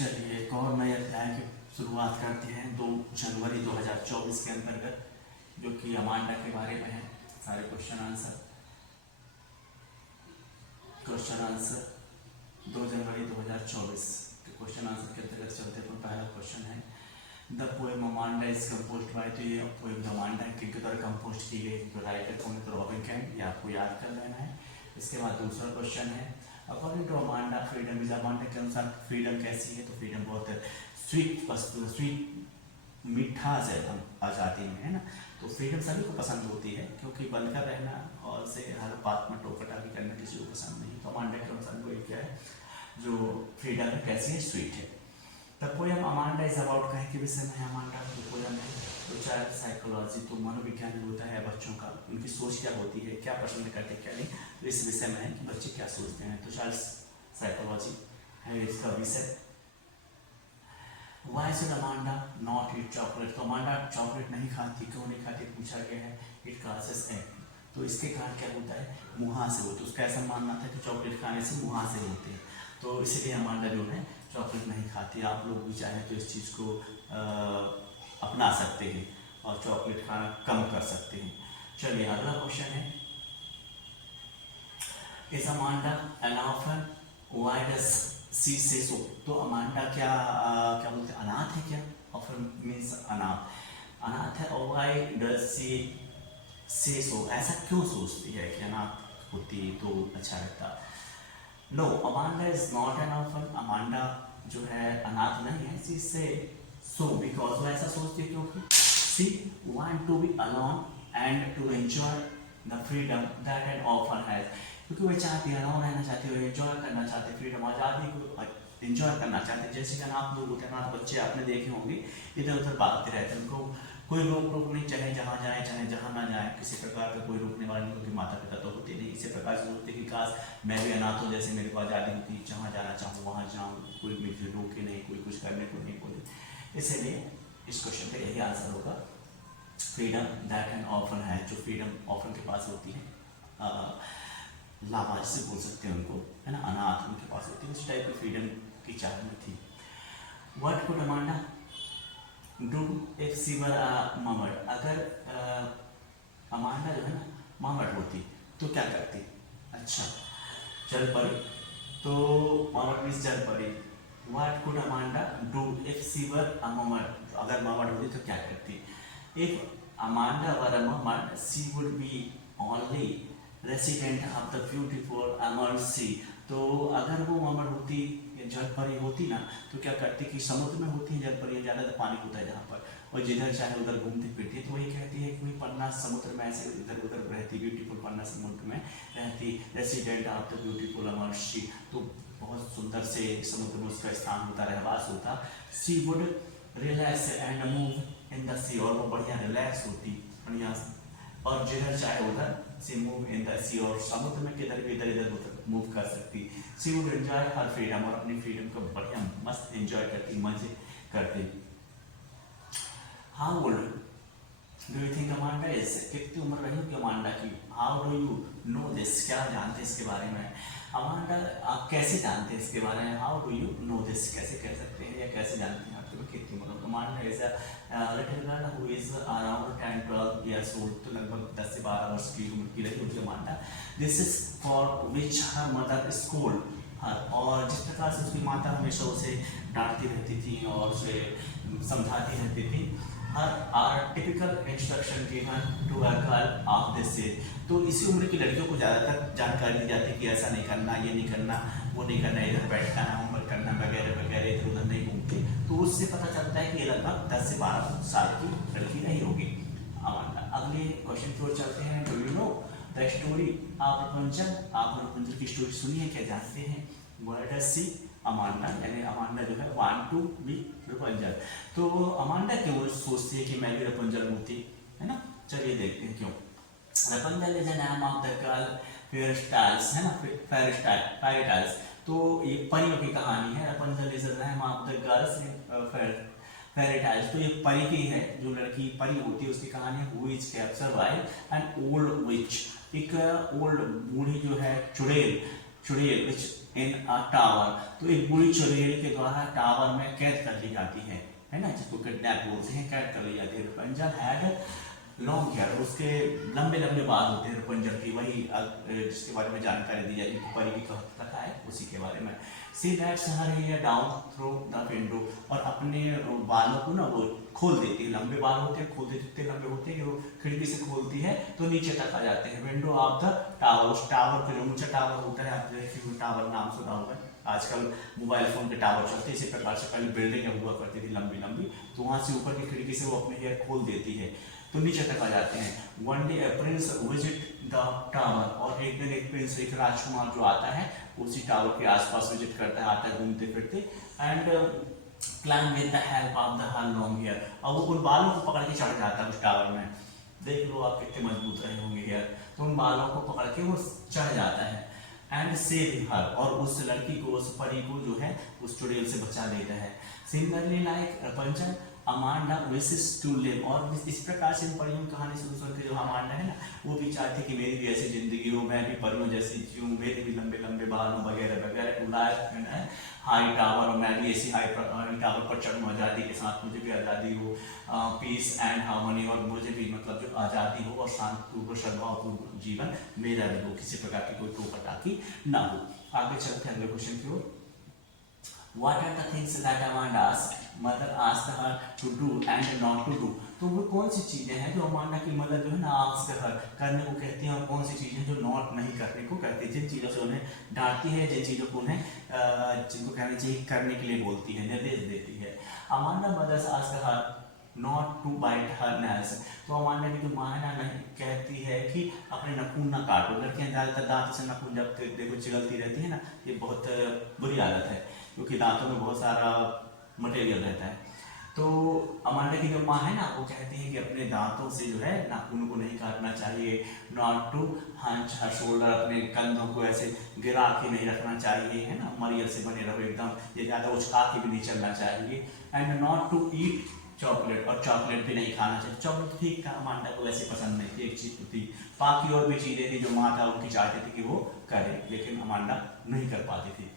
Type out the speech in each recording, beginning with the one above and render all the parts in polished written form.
चलिए एक और नए अध्याय की शुरुआत करते हैं 2 जनवरी 2024 के अंतर्गत, जो कि अमांडा के बारे में है। सारे क्वेश्चन आंसर 2 जनवरी 2024 के क्वेश्चन आंसर के अंतर्गत चलते हैं। पहला क्वेश्चन है the poem Amanda is composed bye. तो ये पोएम अमांडा किनके द्वारा कंपोज की गई, तो राइटर कौन है, तो रॉबिन कैंट, ये आपको याद कर लेना है। इसके बाद दूसरा क्वेश्चन है according to Amanda freedom is. Amanda के अनुसार फ्रीडम कैसी है, तो फ्रीडम बहुत स्वीट वस्तु, स्वीट मिठास है हम आज़ादी में, है ना। तो फ्रीडम सभी को पसंद होती है, क्योंकि बनकर रहना और से हर बात में टोकटाकी करना किसी को पसंद नहीं। तो अमांडा के अनुसार वो क्या है, जो फ्रीडम है कैसी है, स्वीट है। The poem Amanda is about कहे के विषय में है। अमांडा जो पोएम है तो चाइल्ड साइकोलॉजी, तो मनोविज्ञान होता है बच्चों का, उनकी सोच क्या होती है, क्या पसंद करते क्या नहीं, तो इस विषय में है कि बच्चे क्या सोचते हैं। तो चाइल्ड साइकोलॉजी है इसका विषय। Why should Amanda not eat chocolate. तो अमांडा चॉकलेट नहीं खाती, क्यों नहीं खाती पूछा गया है। It causes acne. तो इसके कारण क्या होता है, मुहासे होते। उसका ऐसा मानना था कि चॉकलेट खाने से मुहासे होते हैं, तो इसीलिए अमांडा जो है चॉकलेट नहीं खाती। आप लोग भी चाहें तो इस चीज़ को अपना सकते हैं और चॉकलेट खाना कम कर सकते हैं। चलिए अगला क्वेश्चन है is Amanda N orphan, why does she से सो। तो अमांडा क्या क्या बोलते हैं, अनाथ है क्या। ऑर्फन मीन्स अनाथ है। और व्हाई डज सी से सो, ऐसा क्यों सोचती है कि अनाथ होती तो अच्छा रहता। No Amanda is not an orphan. Amanda जो है अनाथ नहीं है। सी से सो बिकॉज वो ऐसा सोचती है क्योंकि she want to be alone and to enjoy the freedom that an orphan has. क्योंकि वो चाहती है अलोन रहना चाहती है, एंजॉय करना चाहते, फ्रीडम आज़ादी को एंजॉय करना चाहते हैं। जैसे कि अनाथ लोग होते हैं, अनाथ बच्चे आपने देखे होंगे इधर उधर भागते रहते हैं, उनको कोई रोक नहीं, चाहे जहाँ जाए चाहे जहाँ ना जाए, किसी प्रकार का कोई रोकने वाला नहीं, क्योंकि माता पिता तो होते नहीं। इसी प्रकार से सोचते कि काश मैं भी अनाथ हूँ, जैसे मेरे को आज़ादी होती, जहाँ जाना चाहूँ वहाँ जाऊँ, कोई मुझे रोके नहीं, कोई कुछ करने को नहीं बोले। इसलिए इस क्वेश्चन का यही आंसर होगा, फ्रीडम दैट एन ऑर्फन है। जो फ्रीडम ऑर्फन के पास होती है, लावारिस से बोल सकते हैं उनको, है ना, अनाथ उनके पास होती है, उस टाइप की फ्रीडम की चाह में थी। What could Amanda do if she were a mermaid. अगर अमांडा जो है ना मर्मर होती तो क्या करती। अच्छा, जल परी। तो मर्मर मीन्स जल परी। What could Amanda do if she were a mermaid. अगर मर्मर होती तो क्या करती। If Amanda were a mermaid she would be only resident of the beautiful emerald sea. तो अगर वो मर्मर होती, जल परी होती ना, तो क्या करती कि समुद्र में होती है जल परी, ज़्यादा पानी होता है जहाँ पर, और जिधर चाहे उधर घूमती फिरती। तो वही कहती है कि वही पन्ना समुद्र में ऐसे इधर उधर रहती, ब्यूटीफुल पन्ना समुद्र में रहती, resident of the beautiful emerald sea. तो बहुत सुंदर से समुद्र में उसका स्थान होता, रहवास होता। She would relax and move in the sea. और वो बढ़िया रिलैक्स होती, बढ़िया, और जिधर चाहे उधर सी मूव इन द सी। और समुद्र में किधर भी इधर इधर मूव कर सकती। सी वुड एंजॉय हर फ्रीडम। और अपनी फ्रीडम को बढ़िया मस्त एंजॉय करती, मजे करती। How old do you think Amanda is. कितनी उम्र रही होगी अमांडा की। How do you no this, क्या जानते इसके बारे में। अमांडा आप कैसे जानते हैं इसके बारे में। How do you no this, कैसे कह सकते हैं या कैसे जानते हैं आपके कितनी उम्र। Amanda is a little girl who is around 10-12 years old। तो लगभग 10 से 12 वर्ष की उम्र की रही होगी Amanda. This is for which her mother scold her. और जिस प्रकार से उसकी माता हमेशा उसे डांटती रहती थी और उसे समझाती रहती थी, here are typical instruction given to a girl of this age. तो इसी उम्र की लड़कियों को ज़्यादातर जानकारी दी जाती है कि ऐसा नहीं करना, ये नहीं करना, वो नहीं करना, इधर बैठना है, होमवर्क करना वगैरह वगैरह, इधर उधर नहीं घूमती। तो उससे पता चलता है कि ये लगभग 10 से 12 साल की लड़की नहीं होगी अमांडा। अगले क्वेश्चन की ओर चलते हैं। Do you know the story of Rapunzel. आप रपुंजल की स्टोरी सुनी है, क्या जानते हैं। व्हाट डज सी अमांडा, यानी अमांडा जो है वांट टू बी रपुंजल। तो अमांडा क्यों सोचती है कि मैं भी रपुंजल होती, है ना। चलिए देखते हैं क्यों। Rapunzel is the name of the girl fairy tales, है ना, फेयर स्टाइल, फेयर टाइल्स। तो ये परियों की कहानी है। Rapunzel is the name of the girl's fairy tales. तो ये परी की है, जो लड़की परी होती है उसकी कहानी। Who is captured by an old witch. एक ओल्ड बूढ़ी जो है चुड़ैल, चुड़ैल विच इन अ टावर, तो एक बुरी चुड़ैल के द्वारा टावर में कैद कर ली जाती है ना, जिसको किडनैप बोलते हैं, कैद कर ली जाती है। रपुंजल हैड लॉन्ग हेयर, उसके लंबे लंबे बाल होते हैं रपुंजल की, वही जिसके बारे में जानकारी दी जाएगी परी की कथा है उसी के बारे में। She lets her hair down through the window, और अपने बालों को ना वो खोल देती है, लंबे बाल होते हैं, खोल देती, इतने लंबे होते हैं कि वो खिड़की से खोलती है तो नीचे तक आ जाते हैं। विंडो ऑफ द टावर, उस टावर पे जो ऊंचा टावर होता है, आप देखिए टावर नाम सुना होगा, आजकल मोबाइल फोन के टावर चलते हैं इसी प्रकार से, पहले बिल्डिंग हुआ करती थी लंबी लंबी, तो वहां से ऊपर की खिड़की से वो अपने हेयर खोल देती है तो नीचे तक आ जाते हैं। One day Prince visit the tower, और एक दिन एक प्रिंस, एक राजकुमार जो आता है उसी टावर के आसपास विजिट करता है, आता है घूमते फिरते, and climb with the help of the her long hair, और वो उन बालों को पकड़ के चढ़ जाता है उस टावर में। देख लो आप कितने मजबूत रहे होंगे हेयर, तो उन बालों को पकड़ के वो चढ़ जाता है। एंड सेव हर, और उस लड़की को, उस परी को जो है उस चुड़ैल से बचा लेता है। Similarly like Rapunzel Amanda wishes to live, और इस प्रकार से इन परियों की कहानी सुन के जो अमांडा है ना, वो भी चाहती कि मेरी भी ऐसी जिंदगी हो, मैं भी परियों जैसी जीऊं, मेरे भी लंबे लंबे बाल हों वगैरह वगैरह, टू लाइफ हाई टावर, और मैं भी ऐसी हाई टावर पर चढ़ूं आज़ादी के साथ, मुझे भी आज़ादी हो, पीस एंड हार्मनी, और मुझे भी मतलब जो आज़ादी हो और शांतिपूर्वक सद्भावपूर्ण जीवन मेरा भी हो, किसी प्रकार की कोई टोका-टाकी ना हो। आगे चलते हैं अगले क्वेश्चन की ओर। What are the things that Amanda's mother asked her to do and not to do? तो वो कौन सी चीजें हैं जो अमांडा की मदर जो है ना आस्क हर करने को कहती हैं, और कौन सी चीजें जो नॉट नहीं करने को कहती है, जिन चीजों से उन्हें डांटती है, जिन चीजों को उन्हें जिनको कहना चाहिए करने के लिए बोलती है, निर्देश देती है। Amanda mother's ask her not to bite her nails, तो अमांडा की जो माँ है ना नहीं कहती है कि अपने नाखून ना काटो। लड़कियां ज्यादातर दांत से नाखून जब देखो चिगलती रहती है ना, ये बहुत बुरी आदत है, क्योंकि दांतों में बहुत सारा मटेरियल रहता है। तो अमांडा की जो माँ है ना, वो कहती है कि अपने दांतों से जो है नाखून को नहीं काटना चाहिए। Not to hunch her shoulder, अपने कंधों को ऐसे गिरा के नहीं रखना चाहिए, है ना, मरियल से बने रहो एकदम, ये ज्यादा उचका के भी नहीं चलना चाहिए। And not to eat chocolate, और चॉकलेट भी नहीं खाना चाहिए। चॉकलेट ठीक था, अमांडा को वैसे पसंद नहीं थी, एक चीज थी, बाकी और भी चीजें थी जो माँ था उनकी चाहती थी कि वो करे, लेकिन अमांडा नहीं कर पाती थी।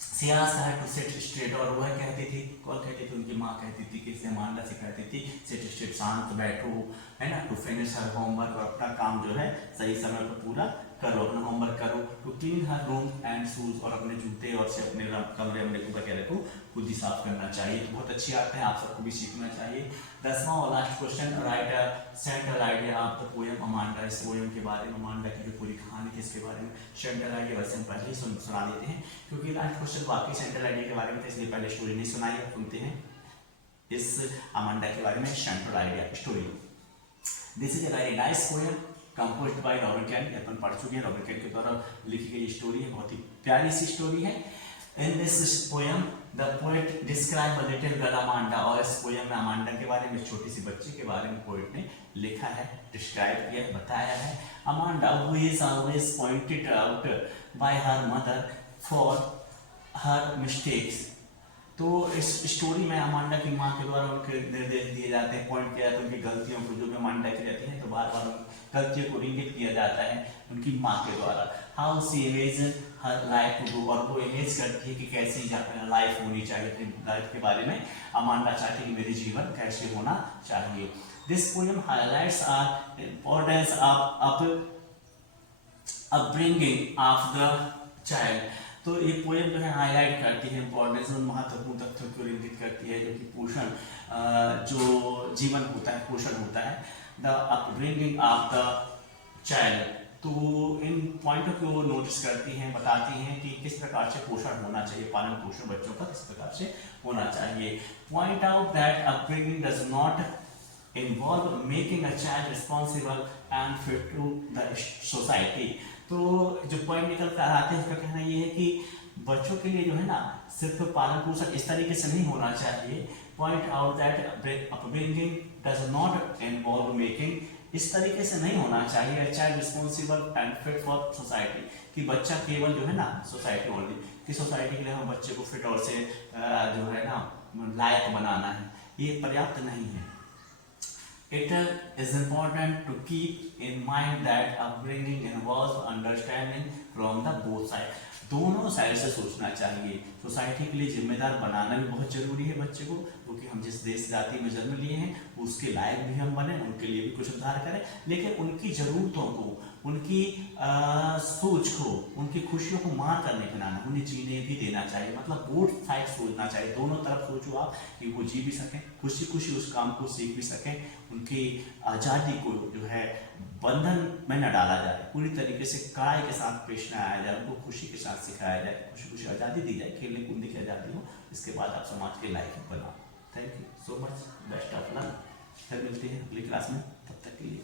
सियास है टू सेट स्ट्रेट, और वह कहती थी, कौन कहती थी, उनकी माँ कहती थी कि अमांडा से कहती थी सेट स्ट्रेट, शांत बैठो, है ना, टू फिनिश हर होमवर्क, और अपना काम जो है सही समय पर पूरा करो, अपना होमवर्क करो। To clean her room and shoes, और अपने जूते और से अपने कमरे वगैरह को खुद ही साफ करना चाहिए। तो बहुत अच्छी आदत है, आप सबको भी सीखना चाहिए। 10वां और last question, right a central idea of the poem Amanda, इस पोएम के बारे में, अमांडा की जो पूरी कहानी थी इसके बारे में सेंट्रल आइडिया वैसे हम पहले ही सुना देते हैं, क्योंकि लास्ट क्वेश्चन वाकई सेंट्रल आइडिया के बारे में था, इसलिए पहले स्टोरी नहीं सुनाई, अब सुनते हैं इस अमांडा के बारे में central idea story. This is a very nice poem composed by Robert Cain, अपन पढ़ चुके हैं, रॉबर्ट कैन के द्वारा लिखी गई स्टोरी है, बहुत ही प्यारी सी स्टोरी है। In this poem the poet describe a little girl Amanda, और इस पोएम में अमांडा के बारे में, छोटी सी बच्ची के बारे में पोएट ने लिखा है, डिस्क्राइब किया, बताया है। Amanda who is always pointed out by her mother for her mistakes, तो इस स्टोरी में अमांडा की माँ के द्वारा उनके निर्देश दिए जाते हैं, पॉइंट किया जाता है उनकी गलतियों को, जो भी अमांडा की रहती है, तो बार बार गलतियों को इंगित किया जाता है उनकी माँ के द्वारा। How she imagine her life to go, और वो इमेज करती है कि कैसी लाइफ होनी चाहिए, अपनी लाइफ के बारे में अमांडा चाहती है कि मेरी जीवन कैसे होना चाहिए। This poem highlights are importance of upbringing of the child, तो ये पोएम जो है हाईलाइट करती है इंपॉर्टेंस और महत्वपूर्ण तथ्यों को इंगित करती है, जो कि पोषण जो जीवन होता है, पोषण होता है, the upbringing of the child, तो इन पॉइंटों को नोटिस करती हैं, बताती हैं कि किस प्रकार से पोषण होना चाहिए, पालन पोषण बच्चों का किस प्रकार से होना चाहिए। Point out that upbringing does not involve making a child responsible and fit to the society, तो जो पॉइंट निकल कर आते हैं उसका कहना ये है कि बच्चों के लिए जो है ना सिर्फ पालन पोषण इस तरीके से नहीं होना चाहिए। Point out that upbringing does not involve making, इस तरीके से नहीं होना चाहिए a child responsible and fit for society, कि बच्चा केवल जो है ना सोसाइटी ओनली, कि सोसाइटी के लिए हम बच्चे को फिट और से जो है ना लायक बनाना है, ये पर्याप्त नहीं है। It is important to keep in mind that upbringing involves understanding from the both side, दोनों साइड से सोचना चाहिए। सोसाइटी के लिए जिम्मेदार बनाना भी बहुत जरूरी है बच्चे को, क्योंकि हम जिस देश जाति में जन्म लिए हैं उसके लायक भी हम बने, उनके लिए भी कुछ उद्धार करें, लेकिन उनकी जरूरतों को, उनकी सोच को, उनकी खुशियों को मार करने के नाम उन्हें जीने भी देना चाहिए। मतलब बोथ साइड सोचना चाहिए, दोनों तरफ सोचो आप कि वो जी भी सकें, खुशी खुशी उस काम को सीख भी सकें, उनकी आज़ादी को जो है बंधन में न डाला जाए, पूरी तरीके से कड़ाई के साथ पेश न आया जाए, उनको खुशी के साथ सिखाया जाए, खुशी खुशी आज़ादी दी जाए, खेलने कूदने की आज़ादी हो, इसके बाद आप समाज के लायक बनाओ। Thank you so much, best of luck, फिर मिलते हैं अगली क्लास में, तब तक के लिए।